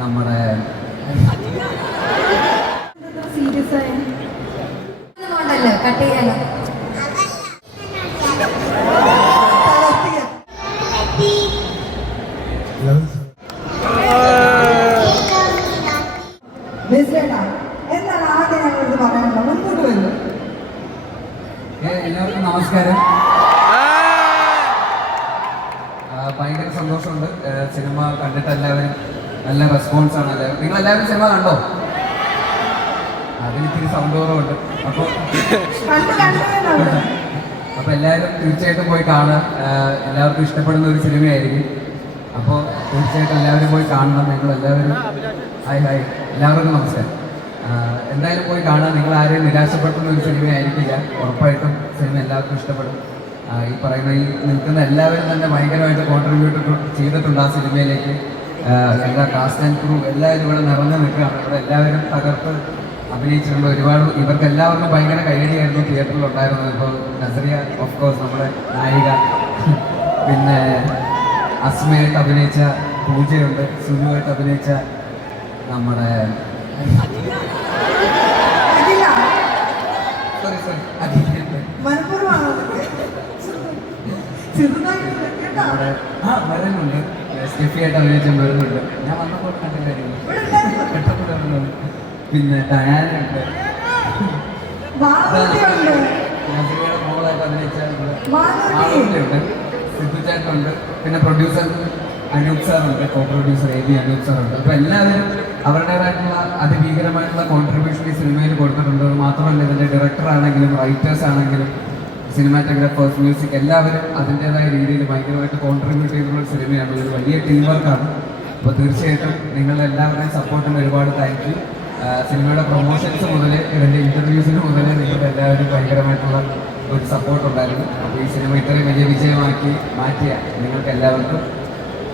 നമ്മുടെ സീരിയസ് ആയി കൊണ്ടല്ലോ കട്ട് ചെയ്യാലോ എന്താണ് ആദ്യം ഞങ്ങളോട് പറയാനുള്ളത് മുൻപോട്ട് വരും. എല്ലാവർക്കും നമസ്കാരം ആ, ഭയങ്കര സന്തോഷമുണ്ട് ഏ, സിനിമ കണ്ടിട്ട് എല്ലാവരും നല്ല റെസ്പോൺസ് ആണ് എല്ലാവരും. നിങ്ങൾ എല്ലാവരും സിനിമ കണ്ടോ? അതിന് ഇത്തിരി സന്തോഷമുണ്ട്. അപ്പൊ അപ്പോൾ എല്ലാവരും തീർച്ചയായിട്ടും പോയി കാണുക. എല്ലാവർക്കും ഇഷ്ടപ്പെടുന്ന ഒരു സിനിമയായിരിക്കും. അപ്പോൾ തീർച്ചയായിട്ടും എല്ലാവരും പോയി കാണണം. നിങ്ങൾ എല്ലാവരും ഹായ് ഹായ്. എല്ലാവർക്കും നമസ്കാരം. എന്തായാലും പോയി കാണാൻ നിങ്ങൾ ആരെയും നിരാശപ്പെടുത്തുന്ന ഒരു സിനിമയായിരിക്കില്ല. ഉറപ്പായിട്ടും സിനിമ എല്ലാവർക്കും ഇഷ്ടപ്പെടും. ഈ പറയുന്ന ഈ നിൽക്കുന്ന എല്ലാവരും തന്നെ ഭയങ്കരമായിട്ട് കോൺട്രിബ്യൂട്ട് ചെയ്തിട്ടുണ്ട് ആ സിനിമയിലേക്ക്. എല്ലാ കാസ്റ്റ് ആൻഡ് ക്രൂ എല്ലാവരും ഇവിടെ നിറഞ്ഞു നിൽക്കുകയാണ്. ഇവിടെ എല്ലാവരും തകർത്ത് അഭിനയിച്ചിട്ടുണ്ട്. ഒരുപാട് ഇവർക്ക് എല്ലാവർക്കും ഭയങ്കര കൈയടിയായിരുന്നു തിയേറ്ററിൽ ഉണ്ടായിരുന്നത്. ഇപ്പോൾ നസറിയ ഓഫ് കോഴ്സ് നമ്മുടെ നായിക പിന്നെ അസ്മയായിട്ട് അഭിനയിച്ച പൂജയുണ്ട്. സുനുവായിട്ട് അഭിനയിച്ച നമ്മുടെ സോറി നമ്മുടെ ആ മരനുണ്ട് സ്റ്റെഫിയായിട്ട് അഭിനയിച്ച വരുന്നുണ്ട് ഞാൻ വന്നപ്പോൾ ഉണ്ടായിരുന്നു. പെട്ടെന്ന് പിന്നെ ഡയാനുണ്ട് മോളായിട്ട് അഭിനയിച്ച മാളൂട്ടി. മാളൂട്ടിയുണ്ട് സിദ്ധു ചേട്ടനുണ്ട് പിന്നെ producer Anoop സാറുണ്ട് co producer A B Anoop സാറുണ്ട് അപ്പോൾ എല്ലാവരും അവരുടേതായിട്ടുള്ള അതിഭീകരമായിട്ടുള്ള കോൺട്രിബ്യൂഷൻ ഈ സിനിമയിൽ കൊടുത്തിട്ടുണ്ട്. മാത്രമല്ല ഇതിന്റെ ഡയറക്ടർ ആണെങ്കിലും റൈറ്റേഴ്സ് ആണെങ്കിലും സിനിമാറ്റോഗ്രാഫേഴ്സ് മ്യൂസിക് എല്ലാവരും അതിന്റെതായ രീതിയിൽ ഭയങ്കരമായിട്ട് കോൺട്രിബ്യൂട്ട് ചെയ്തിട്ടുള്ള ഒരു സിനിമയാണ് ഒരു വലിയ ടീം വർക്കാണ് അപ്പോൾ തീർച്ചയായിട്ടും നിങ്ങളുടെ എല്ലാവരുടെയും സപ്പോർട്ടിന് ഒരുപാട് താങ്ക് യു സിനിമയുടെ പ്രൊമോഷൻസ് മുതൽ ഇതിന്റെ ഇന്റർവ്യൂസിന് മുതൽ നിങ്ങളുടെ എല്ലാവരും ഭയങ്കരമായിട്ടുള്ള ഒരു സപ്പോർട്ട് ഉണ്ടായിരുന്നു. അപ്പോൾ ഈ സിനിമ ഇത്രയും വലിയ വിജയമാക്കി മാറ്റിയ നിങ്ങൾക്ക് എല്ലാവർക്കും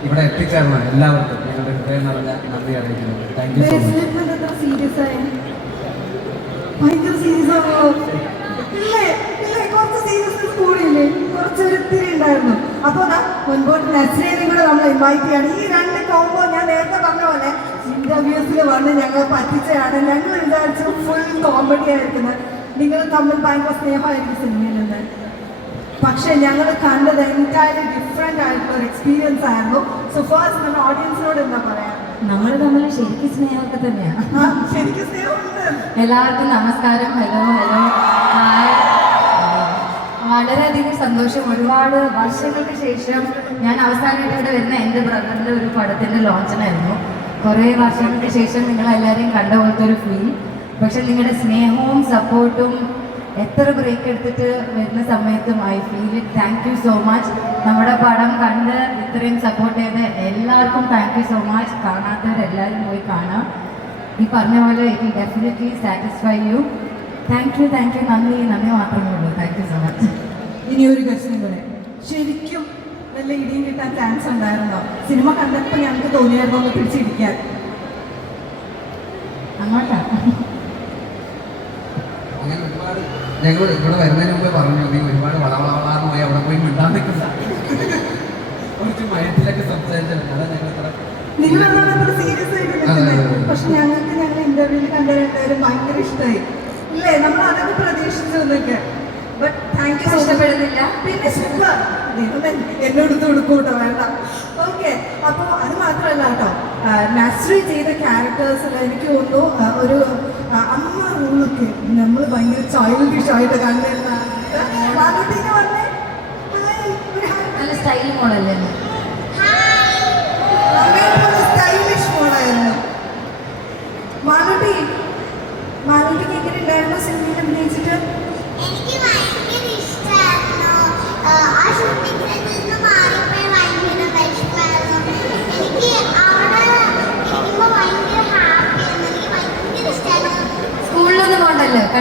ഇവിടെ എത്തിച്ചേർന്ന എല്ലാവർക്കും ഞങ്ങളുടെ ഹൃദയം നിറഞ്ഞ നന്ദി അറിയിക്കുന്നു. താങ്ക് യു സോ മച്ച് ഭയങ്കര സീരിയസ് ആയി സീരിയസ്നെസ് കൂടിയില്ലേ? ഉണ്ടായിരുന്നു. അപ്പോൾ മുൻപോട്ട് കൂടെ നമ്മൾ ഇൻവൈറ്റ് ചെയ്യാണ്. ഈ രണ്ട് കോമ്പോ ഞാൻ നേരത്തെ പറഞ്ഞ പോലെ ഇന്റർവ്യൂസിൽ വന്ന് ഞങ്ങൾ പറ്റിച്ചതാണ്. ഞങ്ങൾ വിചാരിച്ചു ഫുൾ കോമഡി ആയിരിക്കുന്നത് നിങ്ങൾ തമ്മിൽ ഭയങ്കര സ്നേഹമായിരിക്കും സിനിമയിൽ നിന്ന്. പക്ഷെ ഞങ്ങൾ കണ്ടത് എന്റയർലി ഡിഫറെന്റ് ആയിട്ടുള്ള ഒരു എക്സ്പീരിയൻസ് ആയിരുന്നു. സോ ഫസ്റ്റ് നമ്മുടെ ഓഡിയൻസിനോട് എന്താ പറയാ? നമ്മൾ തമ്മിൽ ശരിക്കും സ്നേഹമൊക്കെ തന്നെയാണ് ശരിക്കും സ്നേഹമുണ്ട്. എല്ലാവർക്കും നമസ്കാരം. ഹലോ ഹലോ ഹായ് വളരെയധികം സന്തോഷം. ഒരുപാട് വർഷങ്ങൾക്ക് ശേഷം ഞാൻ അവസാനമായിട്ട് ഇവിടെ വരുന്ന എന്റെ ബ്രദറിന്റെ ഒരു പടത്തിന്റെ ലോഞ്ചിനായിരുന്നു കുറേ വർഷങ്ങൾക്ക് ശേഷം നിങ്ങളെല്ലാവരെയും കണ്ട പോലത്തെ ഒരു ഫീൽ പക്ഷെ നിങ്ങളുടെ സ്നേഹവും സപ്പോർട്ടും എത്ര ബ്രേക്ക് എടുത്തിട്ട് വരുന്ന സമയത്തും I feel it thank you so much നമ്മുടെ പടം കണ്ട് ഇത്രയും സപ്പോർട്ട് ചെയ്ത എല്ലാവർക്കും താങ്ക് യു സോ മച്ച് കാണാത്തവരെല്ലാവരും പോയി കാണാം. ഈ പറഞ്ഞ പോലെ it definitely satisfy you thank you thank you നന്ദി നന്ദി മാത്രമേ ഉള്ളൂ. താങ്ക് യു സോ മച്ച് ഇനി ഒരു ക്വസ്റ്റ്യൻ കൂടെ ശരിക്കും വല്ല ഇടിയും കിട്ടാൻ ചാൻസ് ഉണ്ടായിരുന്നോ? സിനിമ കണ്ടപ്പോൾ ഞങ്ങൾക്ക് തോന്നിയായിരുന്നു ഒന്ന് പിടിച്ചിരിക്കാൻ? അങ്ങോട്ടാ. അങ്ങനെ ഒരുപാട് ഞങ്ങൾ ഇവിടെ വരുന്നതിന് മുമ്പ് പറഞ്ഞു നീ ഒരുപാട് വളവളവളാന്ന് പോയി അവിടെ പോയി മിണ്ടാൻ നിൽക്കുന്ന. കുറച്ച് മയത്തിലൊക്കെ സംസാരിച്ചാൽ അതാ ഞങ്ങൾ. പക്ഷെ ഞങ്ങൾക്ക് ഞങ്ങൾ ഇന്റർവ്യൂവിൽ കണ്ട രണ്ടുപേരും ഭയങ്കര ഇഷ്ടമായി. അല്ലേ നമ്മൾ അതൊക്കെ പ്രതീക്ഷിച്ചു എന്നൊക്കെ താങ്ക് യു ഇഷ്ടപ്പെടുന്നില്ല പിന്നെ. ദൈവമേ, എന്നെടുത്ത് കൊടുക്കൂട്ടോ വേണ്ട. ഓക്കെ അപ്പോൾ അത് മാത്രമല്ല കേട്ടോ. നസ്രി ചെയ്ത ക്യാരക്ടേഴ്സിൽ എനിക്ക് തോന്നുന്നു ഒരു അമ്മ റൂളൊക്കെ നമ്മൾ ഭയങ്കര ചൈൽഡിഷ് ആയിട്ട് കണ്ടിരുന്ന. നല്ല സ്റ്റൈൽ മോഡല്ലേ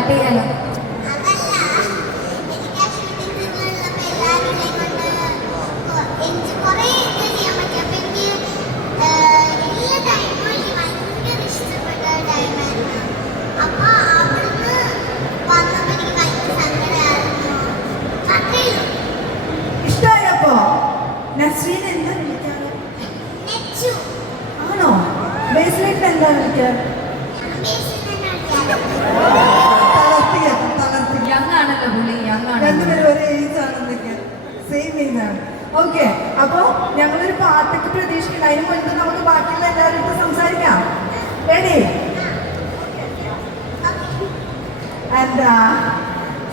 Đi 了 അതിന് മുൻപ് നമുക്ക് ബാക്കിയുള്ള എല്ലാവരും സംസാരിക്കാം. റെഡി എന്താ?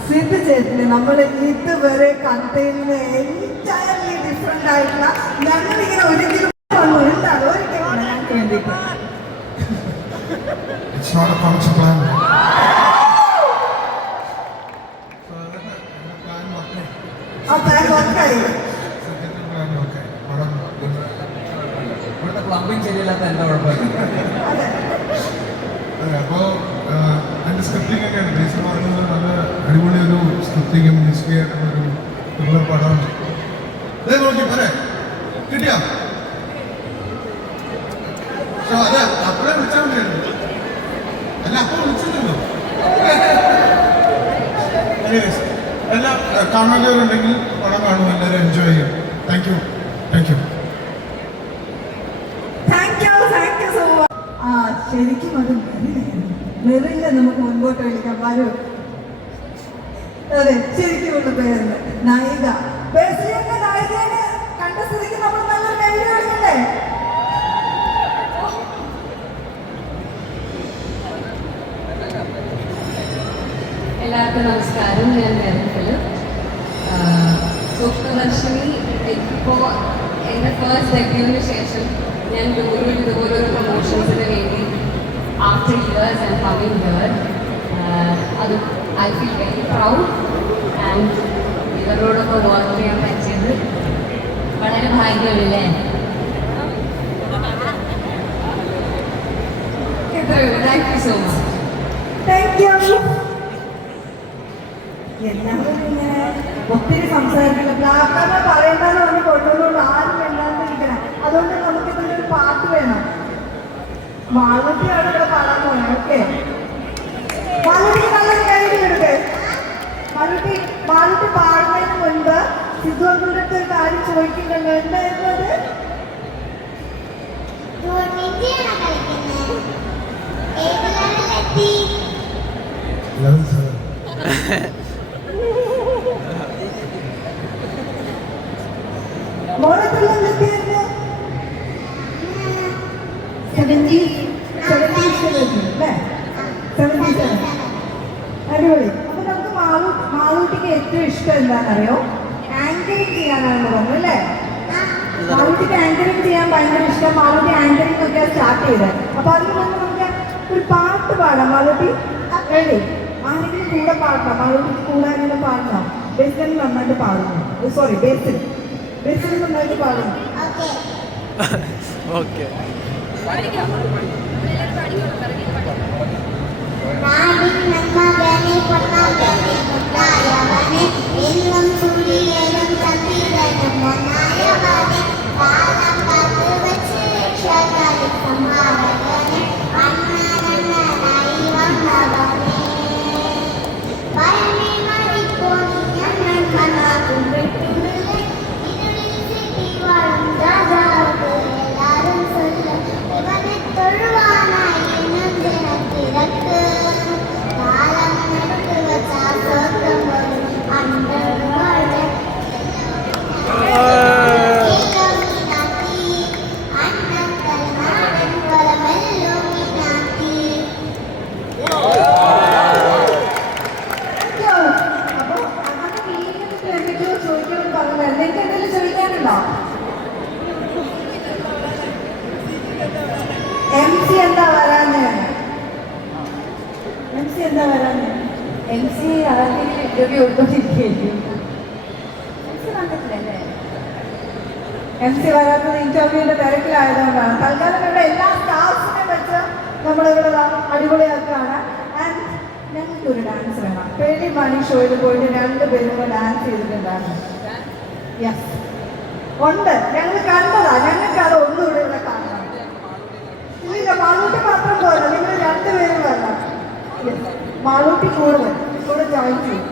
സിദ്ധ ചേട്ടന് നമ്മൾ ഇതുവരെ കണ്ടതിന് എന്റയർലി ഡിഫറെന്റ് ആയിട്ടുള്ള ഞങ്ങളിങ്ങനെ ഒരിക്കലും ഒരിക്കലും ഞങ്ങൾക്ക് വേണ്ടിയിട്ട്. പ്ലംബിംഗ് ശരിയല്ലാത്ത എന്താ കുഴപ്പമില്ല. അതെ. അതെ, അപ്പോ ആ, അതിന്റെ സ്ക്രിപ്റ്റിംഗ് ഒക്കെയാണ് ബേസിൽ പറയുന്നത് നല്ല അടിപൊളി ഒരു സ്ക്രിപ്റ്റിങ്ങും ഹിസ്റ്ററി ആയിട്ടുള്ള ഒരു ത്രില്ലർ പടമാണ്. ദേ നോക്കി പോരെ കിട്ടിയോ? So, അതെ അപ്പോഴേ വിളിച്ചാൽ മതിയായിരുന്നു അല്ല അപ്പോൾ വിളിച്ചില്ലല്ലോ എല്ലാം കാണാത്തവരുണ്ടെങ്കിൽ പടം കാണും. എല്ലാവരും എൻജോയ് ചെയ്യും. താങ്ക് യു താങ്ക് യു മെറിലായിരുന്നു നമുക്ക് മുൻപോട്ട് വിളിക്കാം വരൂ അതെ ശരിക്കുമുള്ള പേര് നായിക. എല്ലാവർക്കും നമസ്കാരം. ഞാൻ മെറിഫിൽ സൂക്ഷ്മദർശിനി ഇപ്പോൾ എന്റെ ഫസ്റ്റ് ഡെബ്യൂവിന് ശേഷം ഞാൻ ഇതുപോലെ ഒരു പ്രൊമോഷൻസിന് വേണ്ടി after years and coming year അത് I feel very proud and ഇവരോടൊപ്പം വർക്ക് ചെയ്യാൻ പറ്റിയത് വളരെ ഭാഗ്യമില്ലേ thank you so much thank you എല്ലാവരും ഇങ്ങനെ ഒത്തിരി സംസാരിക്കില്ല ബ്ലാക്കാന്ന് പറയണ്ടെന്ന് പറഞ്ഞ് കൊണ്ടുവന്നുകൊണ്ട് ആരും വേണ്ടാന്നിരിക്കണം അതുകൊണ്ട് നമുക്ക് ഇതിന്റെ ഒരു പാട്ട് വേണം. മാളൂട്ടിയാണ് ഇവിടെ പാടാൻ പോണേ ഓക്കെ മാളൂട്ടിക്ക് നല്ലൊരു കൈഡി കൊടുക്കേ മാളൂട്ടി മാളൂട്ടി പാടുന്നതിന് മുൻപ് സിദ്ധു അങ്കിളുടെ അടുത്ത് ഒരു കാര്യം ചോദിക്കുന്നുണ്ടല്ലോ എന്തായിരുന്നു അത് മോളത്തുള്ള നൃത്തമായിരുന്നു സെവന്റി സെവന്റി സെവൻ അല്ലേ സെവന്റി സെവൻ അടിപൊളി. അപ്പൊ നമുക്ക് മാളു മാളൂട്ടിക്ക് ഏറ്റവും ഇഷ്ടം എന്താണെന്നറിയോ? ആങ്കറിങ് ചെയ്യാനാണെന്ന് പറഞ്ഞു അല്ലേ? മാളൂട്ടിക്ക് ആങ്കറിങ് ചെയ്യാൻ ഭയങ്കര ഇഷ്ടം. മാളൂട്ടി ആങ്കറിങ് ഒക്കെ സ്റ്റാർട്ട് ചെയ്തത് അപ്പൊ അതിന് മുമ്പ് നമുക്ക് ഒരു പാട്ട് പാടാം. മാളൂട്ടി റെഡി ആരെങ്കിലും കൂടെ പാടണം? മാളൂട്ടിക്ക് കൂടെ ആരെങ്കിലും പാടണം? ബേസിൽ നന്നായിട്ട് പാടുന്നു. സോറി ബേസിൽ ബേസിൽ നന്നായിട്ട് പാടുന്നു. ഓക്കെ നാടിൻ ഇന്റർവ്യൂ കൊടുത്തോണ്ടിരിക്കുകയായിരിക്കും എം സി വന്നിട്ടില്ലല്ലേ എം സി വരാത്തത് ഇന്റർവ്യൂവിന്റെ തിരക്കിലായതുകൊണ്ടാണ് തൽക്കാലം ഇവിടെ എല്ലാ സ്റ്റാഫ്സിനെ വെച്ച് നമ്മളിവിടെ അടിപൊളിയാക്കുകയാണ് ആൻഡ് ഞങ്ങൾക്ക് ഒരു ഡാൻസ് വേണം. പേടി മണി ഷോയിൽ പോയിട്ട് രണ്ട് പേരും ഡാൻസ് ചെയ്തിട്ടുണ്ടായിരുന്നു യെസ് ഉണ്ട്. ഞങ്ങൾ കണ്ടതാ. ഞങ്ങൾക്ക് അത് ഒന്നുകൂടെ ഇവിടെ കാണണം. ഇല്ല മാളൂട്ടി മാത്രം പോരാ. നിങ്ങൾ രണ്ടുപേരും വരണം. മാളൂട്ടി കൂടുതൽ ഇവിടെ കൂടെ ജോയിൻ ചെയ്യും.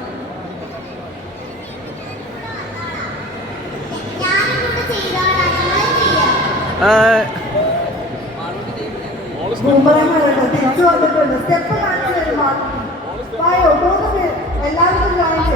എല്ലാവർക്കും